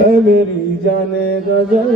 ऐ मेरी जाने गजल,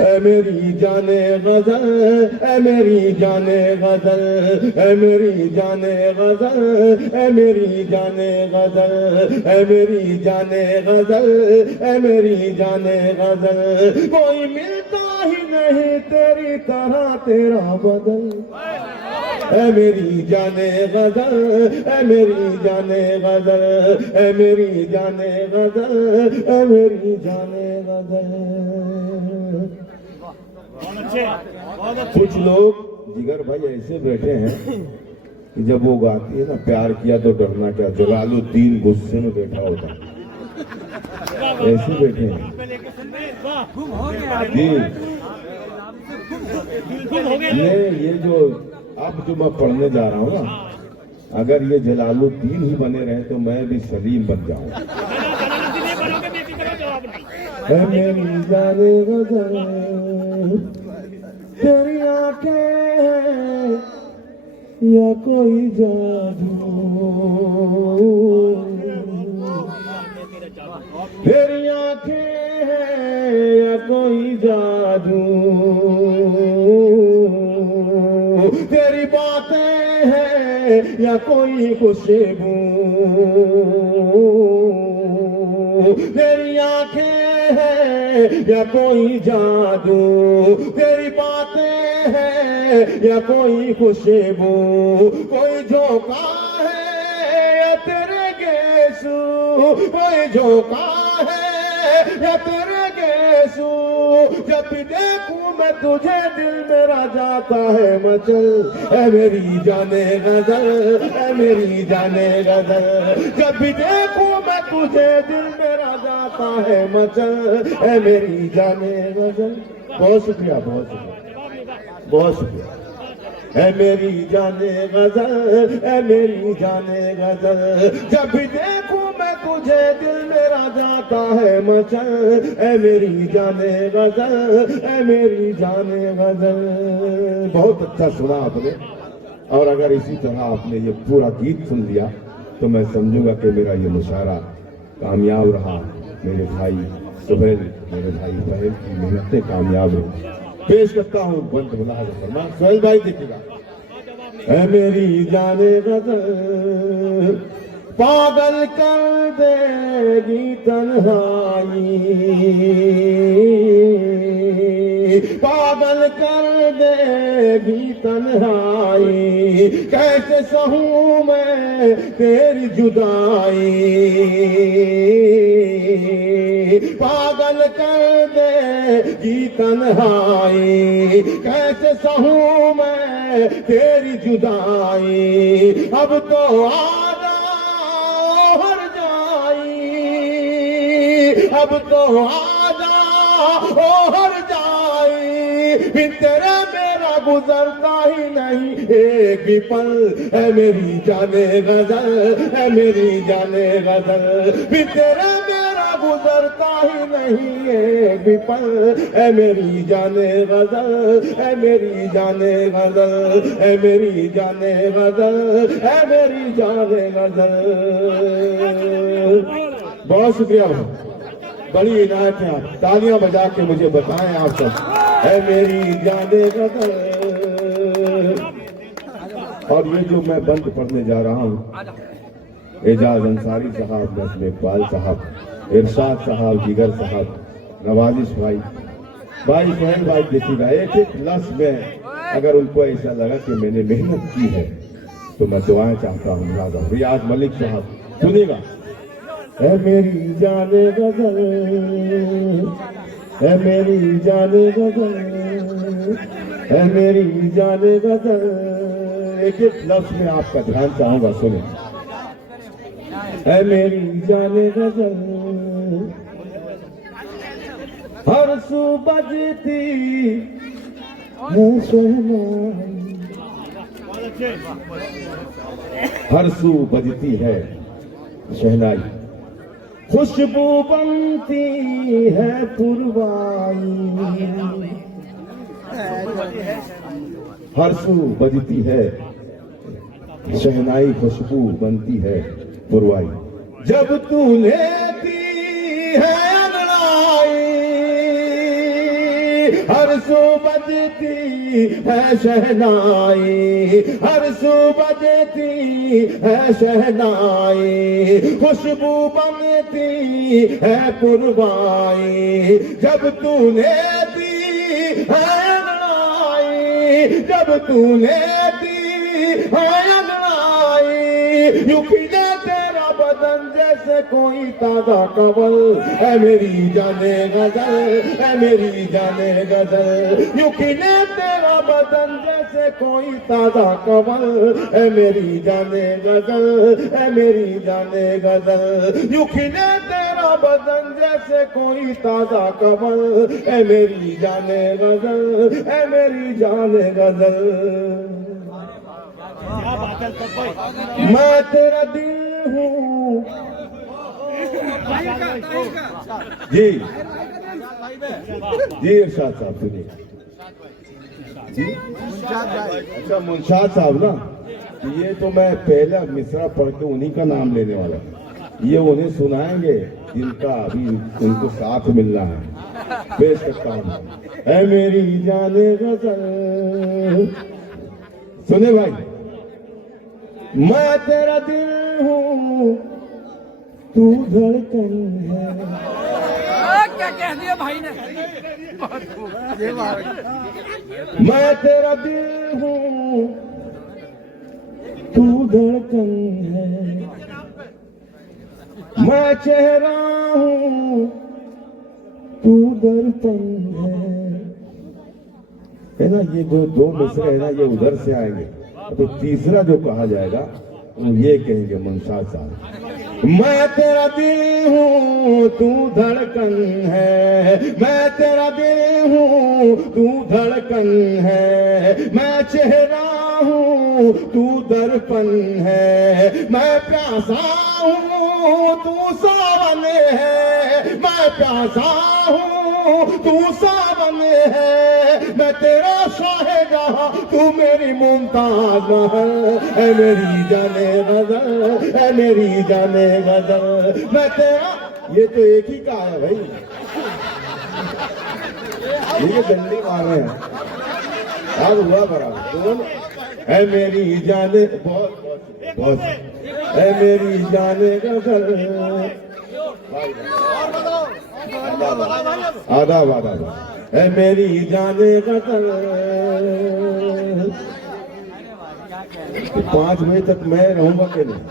ऐ मेरी जाने गजल, ऐ मेरी जाने गजल, ऐ मेरी जाने गजल, ऐ मेरी जाने गजल, ऐ मेरी जाने गजल, ऐ मेरी जाने गजल। कोई मिलता ही नहीं तेरी तरह तेरा बदल। ऐ मेरी जाने गजल, ऐ मेरी जाने गजल, ऐ मेरी जाने गजल, ऐ मेरी जाने गजल। कुछ लोग जिगर भाई ऐसे बैठे हैं कि जब वो गाती है ना, प्यार किया तो डरना क्या, जलालुद्दीन गुस्से में बैठा होता है, ऐसे बैठे हैं जी। ये जो अब जो मैं पढ़ने जा रहा हूँ ना, अगर ये जलालुद्दीन ही बने रहे तो मैं भी सलीम बन जाऊँ। मेरी जाने गजल, तेरी आंखें या कोई जादू, तेरी आंखें या कोई जादू, तेरी बातें हैं या कोई खुशबू, तेरी आंखें हैं या कोई जादू, तेरी बातें हैं या कोई खुशबू, कोई झोंका है या तेरे गेसू, कोई झोंका है या तेरे गेसू, जब भी देखूं मैं तुझे दिल मेरा जाता है मचल। ऐ मेरी जाने गजल, ऐ मेरी जाने गजल, जब भी देखूं मैं तुझे दिल मेरा जाता है मचल। ऐ मेरी जाने गजल। बहुत शुक्रिया, बहुत शुक्रिया, बहुत शुक्रिया। ऐ मेरी जाने गजल, ऐ मेरी जाने गजल, जब भी देखूं मैं तुझे दिल मेरा जाता है मचल। ऐ मेरी जाने गजल, ऐ मेरी जाने गजल। बहुत अच्छा सुना आपने, और अगर इसी तरह आपने ये पूरा गीत सुन लिया तो मैं समझूंगा कि मेरा ये मुशायरा कामयाब रहा। मेरे भाई सुहेल, मेरे भाई पहल की मेहनतें कामयाब रही। पेश करता हूँ बंद मुलाहिज़ा फरमा, सुहेल भाई देखिएगा। ऐ मेरी जाने गजल, पागल कर देगी तन्हाई, पागल कर देगी तन्हाई, कैसे सहूं मैं तेरी जुदाई, पागल कर देगी तन्हाई, कैसे सहूं मैं तेरी जुदाई। अब तो आजा हर जाई, अब तो आजा ओ हर जाई, बिन तेरे मेरा गुजरता ही नहीं एक भी पल। है मेरी जाने गजल, है मेरी जाने गजल, बिन तेरे मेरा गुजरता ही नहीं एक भी पल। है मेरी जाने गजल, है मेरी जाने गजल, है मेरी जाने गजल, है मेरी जाने गजल। बहुत शुक्रिया, बड़ी इनायत है। आप तालियां बजा के मुझे बताएं आप सब, है मेरी जाने गजल। और ये जो मैं बंद पढ़ने जा रहा हूँ, एजाज अंसारी साहब, नज़्म इकबाल साहब, इरशाद साहब, जिगर साहब, नवाजिश भाई, भाई सुहेल भाई देखिएगा, एक एक लफ्ज़ में अगर उनको ऐसा लगा कि मैंने मेहनत की है तो मैं दुआएं चाहता हूँ। रियाज मलिक साहब सुनिएगा। है मेरी जाने गजल, है मेरी जाने गजल, है मेरी जाने गजल। एक एक लफ्ज़ में आपका ध्यान चाहूंगा, सुने। है मेरी जाने गजल, हर सू बजती शहनाई, हर सू बजती है शहनाई, खुशबू बनती है पुरवाई, हर सू बजती है, शहनाई खुशबू बनती है पुरवाई। जब तू लेती है अंगड़ाई, हर सू बजती है शहनाई, हर सू बजती है शहनाई, खुशबू बनती है पुरवाई। जब तू लेती है अंगड़ाई, जब तू लेती है अंगड़ाई, यूं खिले तेरा बदन जैसे कोई ताजा कमल। है मेरी जाने गजल, है मेरी जाने गजल, यूं खिले तेरा बदन जैसे कोई ताजा कमल। है मेरी जाने गजल, है मेरी जाने गजल, यूं खिले तेरा बदन जैसे कोई ताजा कमल। है मेरी जाने गजल, है मेरी जाने गजल। मैं तेरा दिल हूँ जी जी। इरशाद साहब सुनिए जी। अच्छा मुंशाद साहब ना, ये तो मैं पहला मिसरा पढ़ के उन्हीं का नाम लेने वाला, ये उन्हें सुनाएंगे जिनका अभी उनको साथ मिलना है। पेश करता हूँ, ऐ मेरी जाने गजल। सुने भाई, मैं तेरा दिल हूँ, तू धड़कन है। क्या कह दिया भाई ने? मैं तेरा दिल हूँ, तू धड़कन है। मैं चेहरा हूँ, तू दर्पण है ना। ये दो मिसरे है ना, ये उधर से आएंगे। तो तीसरा जो कहा जाएगा वो ये कहेंगे मुंशाद साहब, मैं तेरा दिल हूँ, तू धड़कन है। मैं तेरा दिल हूँ, तू धड़कन है। मैं चेहरा हूँ, तू दर्पण है। मैं प्यासा हूँ, तू सावन है। मैं प्यासा हूँ, तू सावन है। मैं तेरा शाहजहां, तू मेरी मुमताज महल। है मेरी जाने गजल, है मेरी जाने गजल, मैं तेरा। ये तो एक ही का है भाई, ये डंडी मार रहे हैं। अब हुआ बराबर दोनों। है मेरी जाने बहुत बहुत, है मेरी जाने गजल। आदाब आदाब। है मेरी जाने गजल। 5 बजे तक मैं रहूंगा कि नहीं?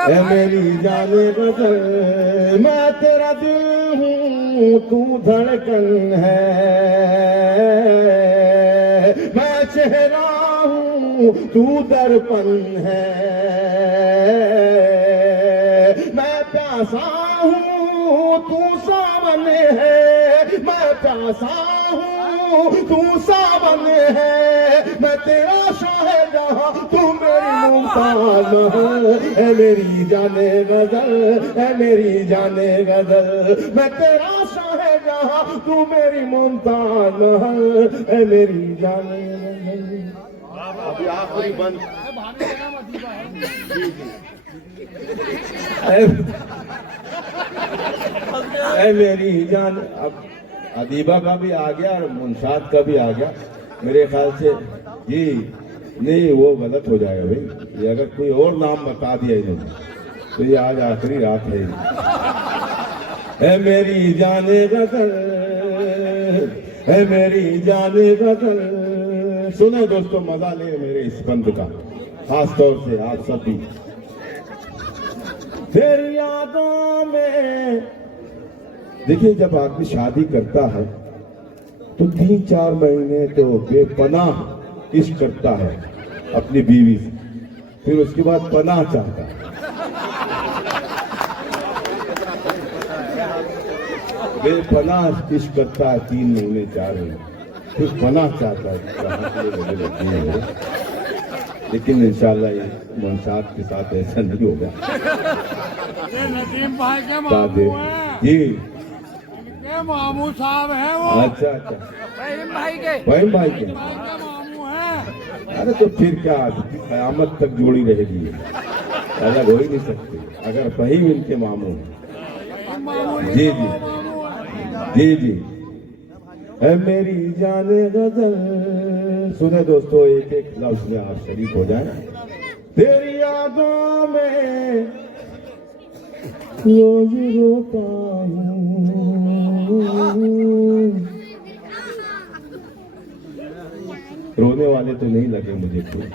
है मेरी जाने गजल। मैं तेरा दिल हूँ, तू धड़कन है। मैं चेहरा हूँ, तू दर्पण है। मैं प्यासा हूँ, तू सावन है। मैं प्यासा हूँ, तू सावन है। मैं तेरा शाहजहां, तू मेरी मुमताज महल। है मेरी जाने गजल, है मेरी जाने गजल। मैं तेरा शाहजहां, तू मेरी मुमताज महल। है मेरी जाने गजल। अभी आखिरी बंद। है मेरी जान। अब अदीबा का भी आ गया और मुंशाद का भी आ गया मेरे ख्याल से जी। नहीं वो गलत हो जाएगा भाई, ये अगर कोई और नाम बता दिया इन्होंने तो ये आज आखिरी रात है। है मेरी जाने गजल, है मेरी जाने गजल। सुनो दोस्तों, मजा ले मेरे इस बंद का, खास तौर से आप सभी। तेरी यादों में देखिए, जब आदमी शादी करता है तो 3-4 महीने तो बेपनाह इश्क करता है अपनी बीवी से, फिर उसके बाद पनाह चाहता है। बेपनाह इश्क करता है 3 महीने 4 महीने, फिर पनाह चाहता है। लेकिन इंशाल्लाह ये मुंशाद के साथ ऐसा नहीं होगा। नदीम भाई के मामू हैं जी, मामू साहब है वो। अच्छा अच्छा, फहीम भाई के फहीम भाई के अरे तो फिर क्या, कयामत तक जोड़ी रहेगी, अलग हो ही नहीं सकती अगर फहीम इनके मामू हैं। जी जी जी जी। है मेरी जाने गजल, सुने दोस्तों, एक एक लफ्ज में आप शरीक हो जाए। तेरी यादों में रोज रोता हूँ। रोने वाले तो नहीं लगे मुझे कोई।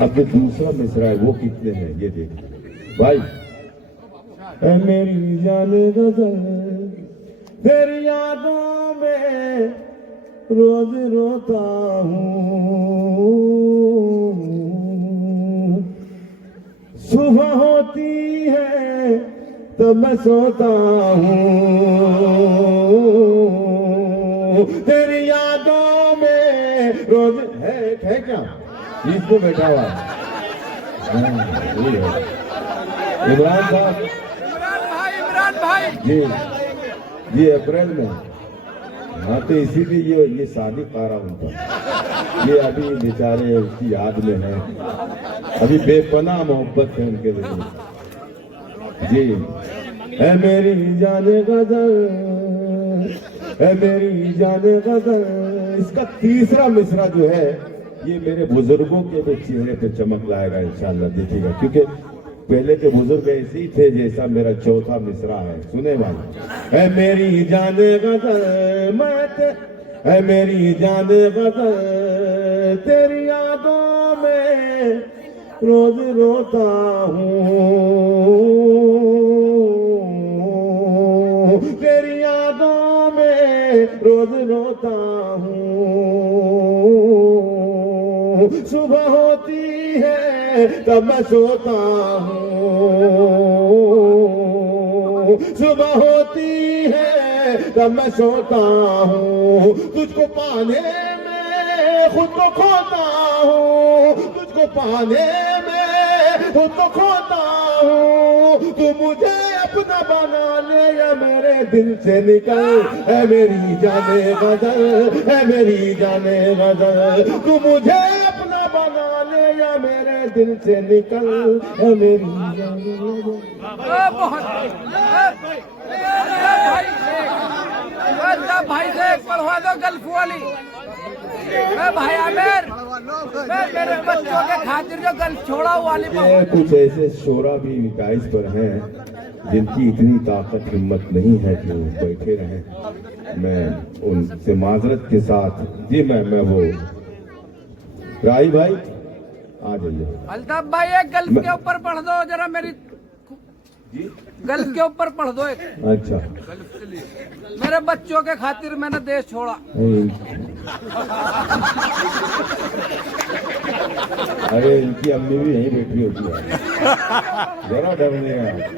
अब जो दूसरा मिसरा है वो कितने हैं ये देखिए भाई। है मेरी जाने गजल, तेरी यादों में रोज रोता हूँ। सुबह होती है तब मैं सोता हूँ। तेरी यादों में रोज है क्या इसको बैठा हुआ इमरान साहब। इमरान भाई जी जी, अप्रैल में। हाँ तो इसीलिए ये शादी कारा उनका, ये अभी बेचारे उसकी याद में है, अभी बेपनाह मोहब्बत है उनके लिए। जी। है मेरी जाने गजल, है मेरी जाने गजल, इसका तीसरा मिसरा जो है ये मेरे बुजुर्गों के भी चेहरे पे चमक लाएगा इंशाल्लाह, देखिएगा, क्योंकि पहले के बुजुर्ग ऐसे ही थे जैसा मेरा चौथा मिसरा है। सुने वाला। है मेरी जाने गजल, है मेरी जाने गजल, तेरी यादों में रोज रोता हूँ। तेरी यादों में रोज रोता हूँ। सुबह होती है तब मैं सोता हूँ। सुबह होती है तब मैं सोता हूँ। तुझको पाने में खुद को खोता हूँ। तुझको पाने में खुद को खोता हूँ। तू मुझे अपना बना ले या मेरे दिल से निकल। है मेरी जाने गजल, है मेरी जाने गजल, तू मुझे अपना बना ले या मेरे दिल से निकल। है मेरी जाने गजल। भाई से पढ़वा दो गल्फ वाली। भाई आमिर, मेरे बच्चों के खातिर जो गल्फ छोड़ा वाली। कुछ ऐसे शोरा भी गाइस पर हैं जिनकी इतनी ताकत हिम्मत नहीं है कि वो बैठे रहें। मैं उनसे माजरत के साथ जी मैं वो राही भाई आ जाइए। अल्ताफ भाई एक गल्फ के ऊपर पढ़ दो जरा मेरी, गल्फ के ऊपर पढ़ दो एक। अच्छा। मेरे बच्चों के खातिर मैंने देश छोड़ा। अरे इनकी अम्मी भी यहीं बैठी होती है, जरा डर नहीं है।